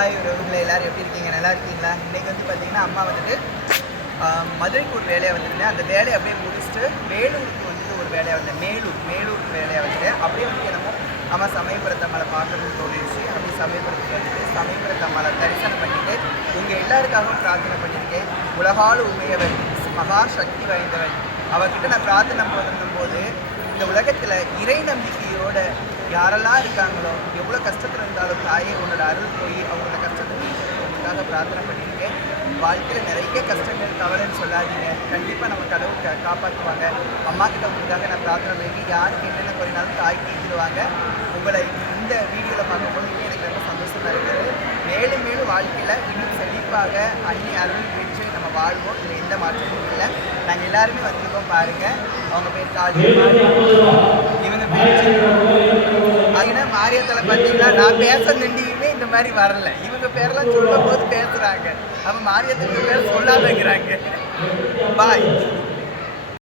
Hi உறவுகளை எல்லோரும் எப்படி இருக்கீங்க? நல்லா இருக்கீங்களா? இன்றைக்கி வந்து பார்த்திங்கன்னா அம்மா வந்துட்டு மதுரைக்கு ஒரு வேலையாக வந்துருந்தேன். அந்த வேலையை அப்படியே முடிச்சுட்டு வேலூருக்கு வந்துட்டு ஒரு வேலையாக வந்தேன். மேலூருக்கு வேலையாக வந்துட்டு அப்படியே வந்து என்னமோ அம்மா சமயபுரத்தம்மலை பார்க்கணும்னு தோணிடுச்சு. அப்படி சமயபுரத்துக்கு வந்துட்டு சமயபுரத்தம்மலை தரிசனம் பண்ணிவிட்டு உங்கள் எல்லாருக்காகவும் பிரார்த்தனை பண்ணியிருக்கேன். உலகால் உமையவன் மகா சக்தி வாய்ந்தவன் அவர்கிட்ட நான் பிரார்த்தனை பண்ணும்போது இந்த உலகத்தில் இறை நம்பிக்கையோட யாரெல்லாம் இருக்காங்களோ எவ்வளோ கஷ்டத்தில் இருந்தாலும் தாயே உன்னோட அருள் போய் அவங்களோட கஷ்டத்தை நீக்கிறதுக்காக பிரார்த்தனை பண்ணியிருக்கேன். வாழ்க்கையில் நிறைய கஷ்டங்கள் கவலைன்னு சொல்லாதீங்க, கண்டிப்பாக நம்ம கடவுள் காப்பாற்றுவாங்க. அம்மா கிட்ட உங்களுக்காக நான் பிரார்த்தனை பண்ணியிருக்கேன். யாருக்கு என்னென்ன குறைனாலும் தாய் கேட்டுருவாங்க. உங்களை இந்த வீடியோவில் பார்க்கும்போது இன்னும் எனக்கு ரொம்ப சந்தோஷமாக இருக்குது. மேலும் மேலும் வாழ்க்கையில் இன்னும் செழிப்பாக அன்னி அருள் பெற்று நம்ம வாழ்வோம். இதில் எந்த மாற்றமும் இல்லை. நாங்கள் எல்லாருமே வந்திருக்கோம் பாருங்கள். அவங்க பேர் காளி, இவங்க பேர் அதுனா மாரியத்தில் பார்த்தீங்கன்னா நான் பேச நின்றியுமே இந்த மாதிரி வரல. இவங்க பேரெல்லாம் சொல்லும் போது பேசுகிறாங்க. அப்போ மாரியத்துக்கு பேர் சொல்லாம இருக்கிறாங்க. பாய்.